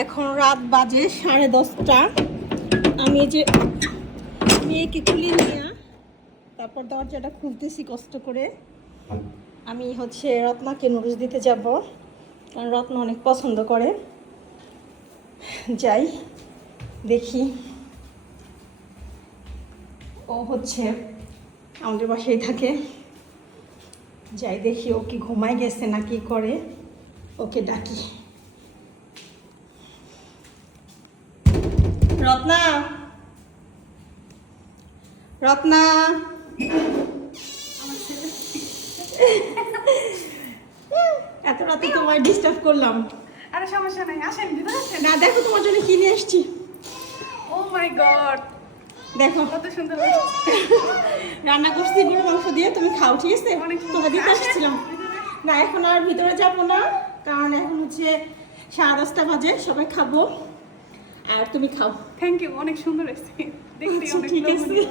এখন রাত বাজে 10:30। আমি যে মেয়েকে খুলে নিয়ে তারপর দরজাটা খুলতেছি কষ্ট করে। আমি হচ্ছে রত্নাকে নুডলস দিতে যাব, কারণ রত্না অনেক পছন্দ করে। যাই দেখি, ও হচ্ছে আমাদের বাসায় থাকে। যাই দেখি ও কি ঘুমায় গেছে না কি করে, ওকে ডাকি। রত্না, রত্না, এত রাতে তোমায় ডিস্টার্ব করলাম। আরে সমস্যা নাই, আসেন ভিতরে আসেন। না দেখো তোমার জন্য কি নিয়ে এসেছি। ও মাই গড, দেখো কত সুন্দর হয়েছে। রান্না করছি গরু মাংস দিয়ে, তুমি খাও, ঠিক আছে? অনেক তোমার দিতে আসছিলাম। না এখন আর ভিতরে যাবো না, কারণ এখন হচ্ছে 10:30 বাজে, সবাই খাবো আর তুমি খাও। থ্যাংক ইউ, অনেক সুন্দর হয়েছে দেখতে, আচ্ছা, অনেক ঠিক আছে। লোভনীয়।